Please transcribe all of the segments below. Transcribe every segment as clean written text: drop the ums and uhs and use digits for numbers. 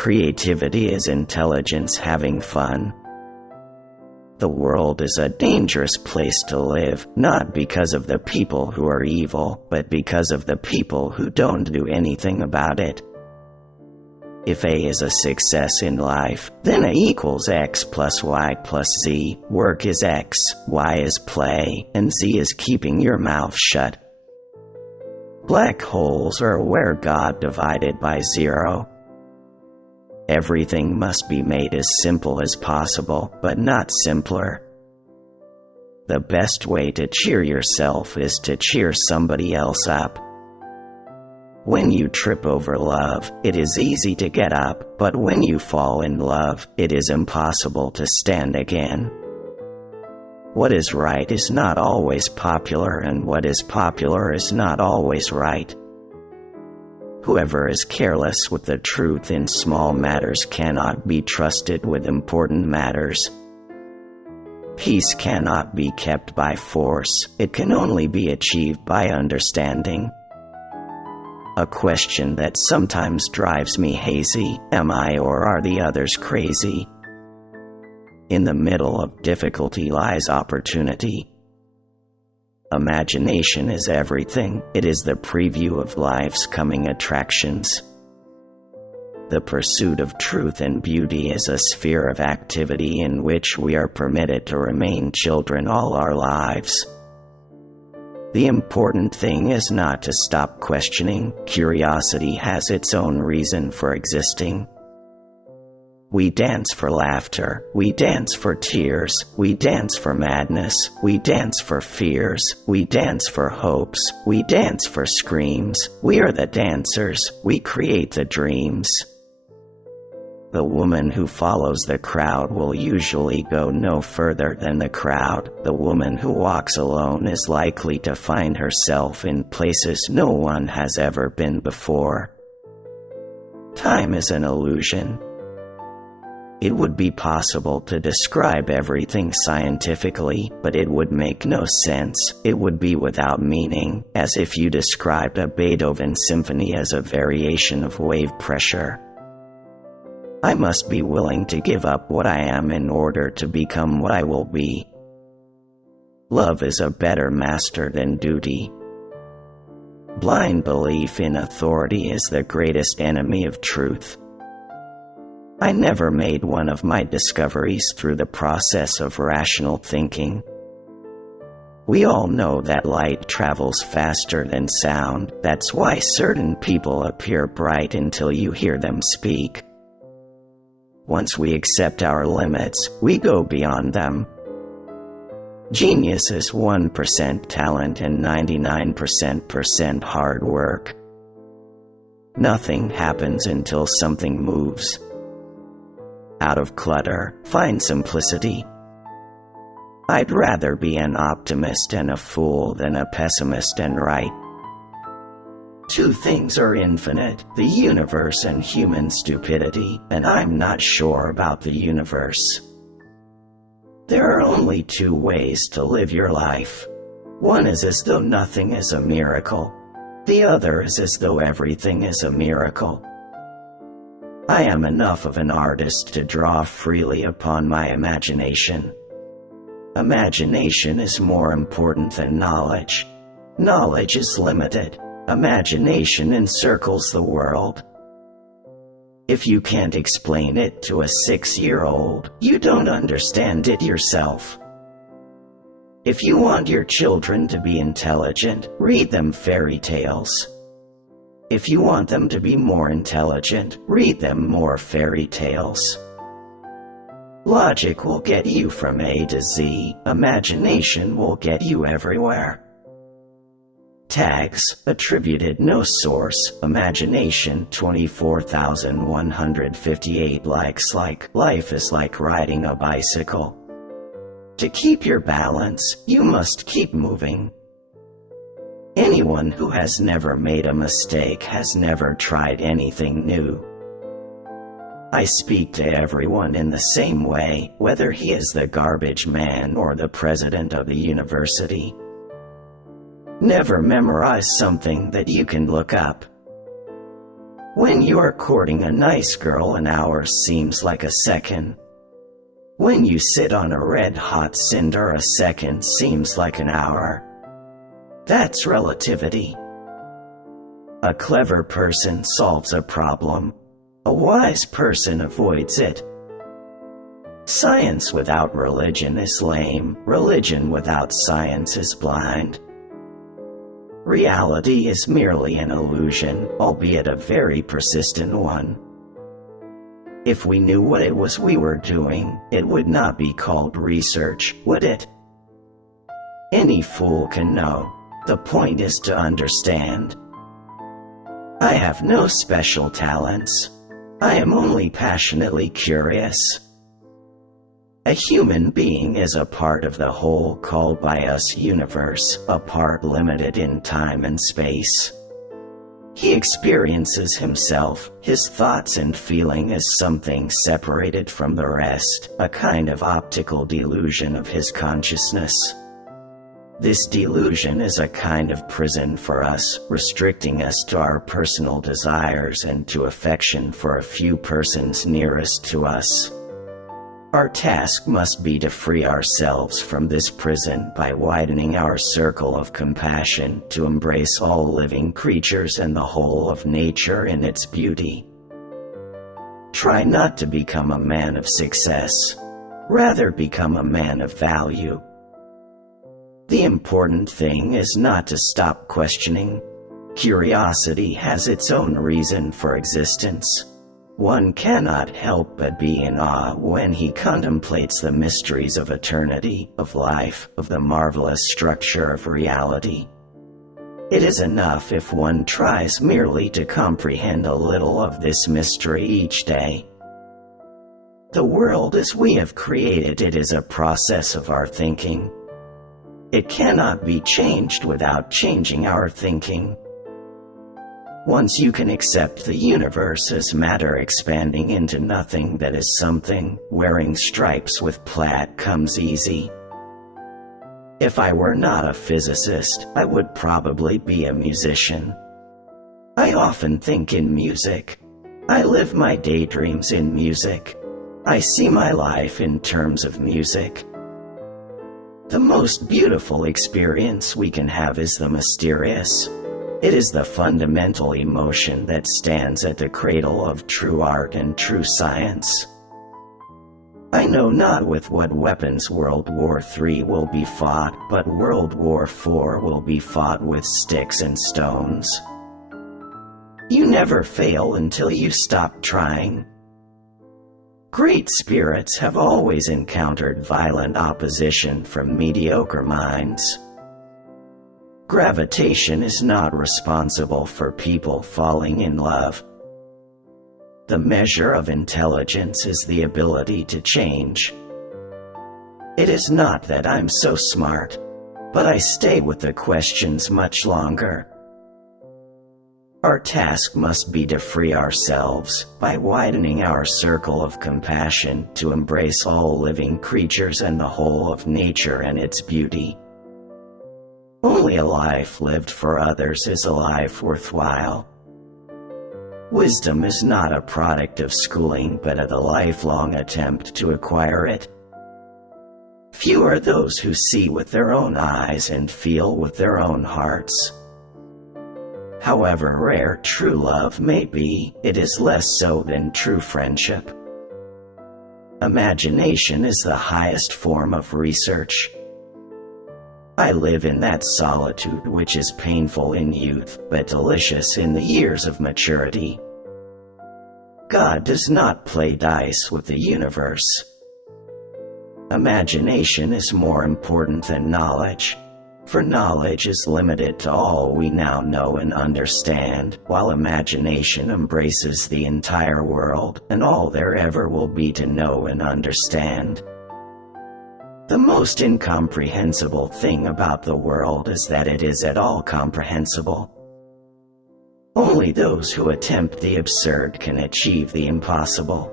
Creativity is intelligence having fun. The world is a dangerous place to live, not because of the people who are evil, but because of the people who don't do anything about it. If A is a success in life, then A equals X plus Y plus Z. Work is X, Y is play, and Z is keeping your mouth shut. Black holes are where God divided by zero. Everything must be made as simple as possible, but not simpler. The best way to cheer yourself is to cheer somebody else up. When you trip over love, it is easy to get up, but when you fall in love, it is impossible to stand again. What is right is not always popular, and what is popular is not always right. Whoever is careless with the truth in small matters cannot be trusted with important matters. Peace cannot be kept by force, it can only be achieved by understanding. A question that sometimes drives me hazy: am I or are the others crazy? In the middle of difficulty lies opportunity. Imagination is everything. It is the preview of life's coming attractions. The pursuit of truth and beauty is a sphere of activity in which we are permitted to remain children all our lives. The important thing is not to stop questioning. Curiosity has its own reason for existing. We dance for laughter, we dance for tears, we dance for madness, we dance for fears, we dance for hopes, we dance for screams. We are the dancers, we create the dreams. The woman who follows the crowd will usually go no further than the crowd. The woman who walks alone is likely to find herself in places no one has ever been before. Time is an illusion. It would be possible to describe everything scientifically, but it would make no sense. It would be without meaning, as if you described a Beethoven symphony as a variation of wave pressure. I must be willing to give up what I am in order to become what I will be. Love is a better master than duty. Blind belief in authority is the greatest enemy of truth. I never made one of my discoveries through the process of rational thinking. We all know that light travels faster than sound. That's why certain people appear bright until you hear them speak. Once we accept our limits, we go beyond them. Genius is 1% talent and 99% hard work. Nothing happens until something moves. Out of clutter, find simplicity. I'd rather be an optimist and a fool than a pessimist and right. Two things are infinite, the universe and human stupidity, and I'm not sure about the universe. There are only two ways to live your life. One is as though nothing is a miracle. The other is as though everything is a miracle. I am enough of an artist to draw freely upon my imagination. Imagination is more important than knowledge. Knowledge is limited. Imagination encircles the world. If you can't explain it to a 6-year-old, you don't understand it yourself. If you want your children to be intelligent, read them fairy tales. If you want them to be more intelligent, read them more fairy tales. Logic will get you from A to Z. Imagination will get you everywhere. Tags, attributed no source. Imagination 24,158 likes. Like life is like riding a bicycle. To keep your balance, you must keep moving. Anyone who has never made a mistake has never tried anything new. I speak to everyone in the same way, whether he is the garbage man or the president of the university. Never memorize something that you can look up. When you're courting a nice girl, an hour seems like a second. When you sit on a red-hot cinder, a second seems like an hour. That's relativity. A clever person solves a problem. A wise person avoids it. Science without religion is lame. Religion without science is blind. Reality is merely an illusion, albeit a very persistent one. If we knew what it was we were doing, it would not be called research, would it? Any fool can know. The point is to understand. I have no special talents. I am only passionately curious. A human being is a part of the whole called by us universe, a part limited in time and space. He experiences himself, his thoughts and feeling as something separated from the rest, a kind of optical delusion of his consciousness. This delusion is a kind of prison for us, restricting us to our personal desires and to affection for a few persons nearest to us. Our task must be to free ourselves from this prison by widening our circle of compassion to embrace all living creatures and the whole of nature in its beauty. Try not to become a man of success. Rather, become a man of value. The important thing is not to stop questioning. Curiosity has its own reason for existence. One cannot help but be in awe when he contemplates the mysteries of eternity, of life, of the marvelous structure of reality. It is enough if one tries merely to comprehend a little of this mystery each day. The world as we have created it is a process of our thinking. It cannot be changed without changing our thinking. Once you can accept the universe as matter expanding into nothing that is something, wearing stripes with plaid comes easy. If I were not a physicist, I would probably be a musician. I often think in music. I live my daydreams in music. I see my life in terms of music. The most beautiful experience we can have is the mysterious. It is the fundamental emotion that stands at the cradle of true art and true science. I know not with what weapons World War III will be fought, but World War IV will be fought with sticks and stones. You never fail until you stop trying. Great spirits have always encountered violent opposition from mediocre minds. Gravitation is not responsible for people falling in love. The measure of intelligence is the ability to change. It is not that I'm so smart, but I stay with the questions much longer. Our task must be to free ourselves by widening our circle of compassion to embrace all living creatures and the whole of nature and its beauty. Only a life lived for others is a life worthwhile. Wisdom is not a product of schooling but of the lifelong attempt to acquire it. Few are those who see with their own eyes and feel with their own hearts. However rare true love may be, it is less so than true friendship. Imagination is the highest form of research. I live in that solitude which is painful in youth, but delicious in the years of maturity. God does not play dice with the universe. Imagination is more important than knowledge, for knowledge is limited to all we now know and understand, while imagination embraces the entire world and all there ever will be to know and understand. The most incomprehensible thing about the world is that it is at all comprehensible. Only those who attempt the absurd can achieve the impossible.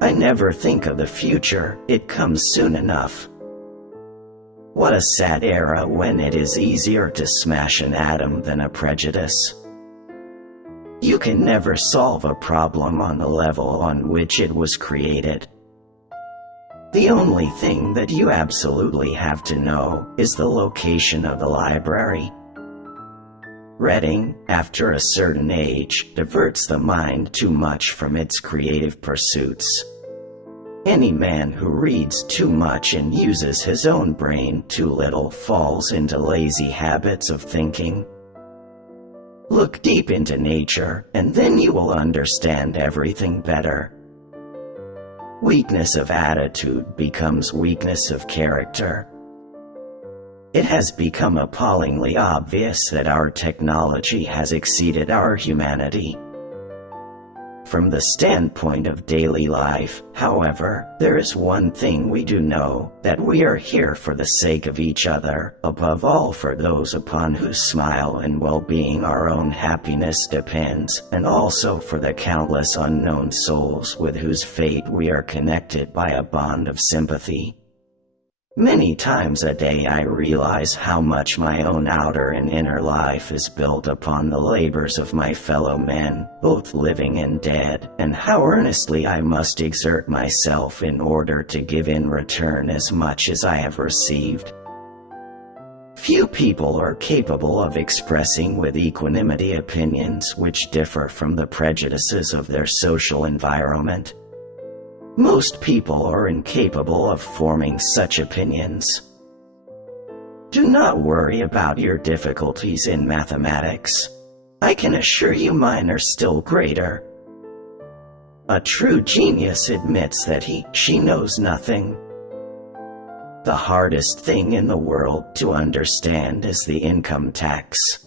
I never think of the future, it comes soon enough. What a sad era when it is easier to smash an atom than a prejudice. You can never solve a problem on the level on which it was created. The only thing that you absolutely have to know is the location of the library. Reading, after a certain age, diverts the mind too much from its creative pursuits. Any man who reads too much and uses his own brain too little falls into lazy habits of thinking. Look deep into nature, and then you will understand everything better. Weakness of attitude becomes weakness of character. It has become appallingly obvious that our technology has exceeded our humanity. From the standpoint of daily life, however, there is one thing we do know, that we are here for the sake of each other, above all for those upon whose smile and well-being our own happiness depends, and also for the countless unknown souls with whose fate we are connected by a bond of sympathy. Many times a day I realize how much my own outer and inner life is built upon the labors of my fellow men, both living and dead, and how earnestly I must exert myself in order to give in return as much as I have received. Few people are capable of expressing with equanimity opinions which differ from the prejudices of their social environment. Most people are incapable of forming such opinions. Do not worry about your difficulties in mathematics. I can assure you mine are still greater. A true genius admits that she knows nothing. The hardest thing in the world to understand is the income tax.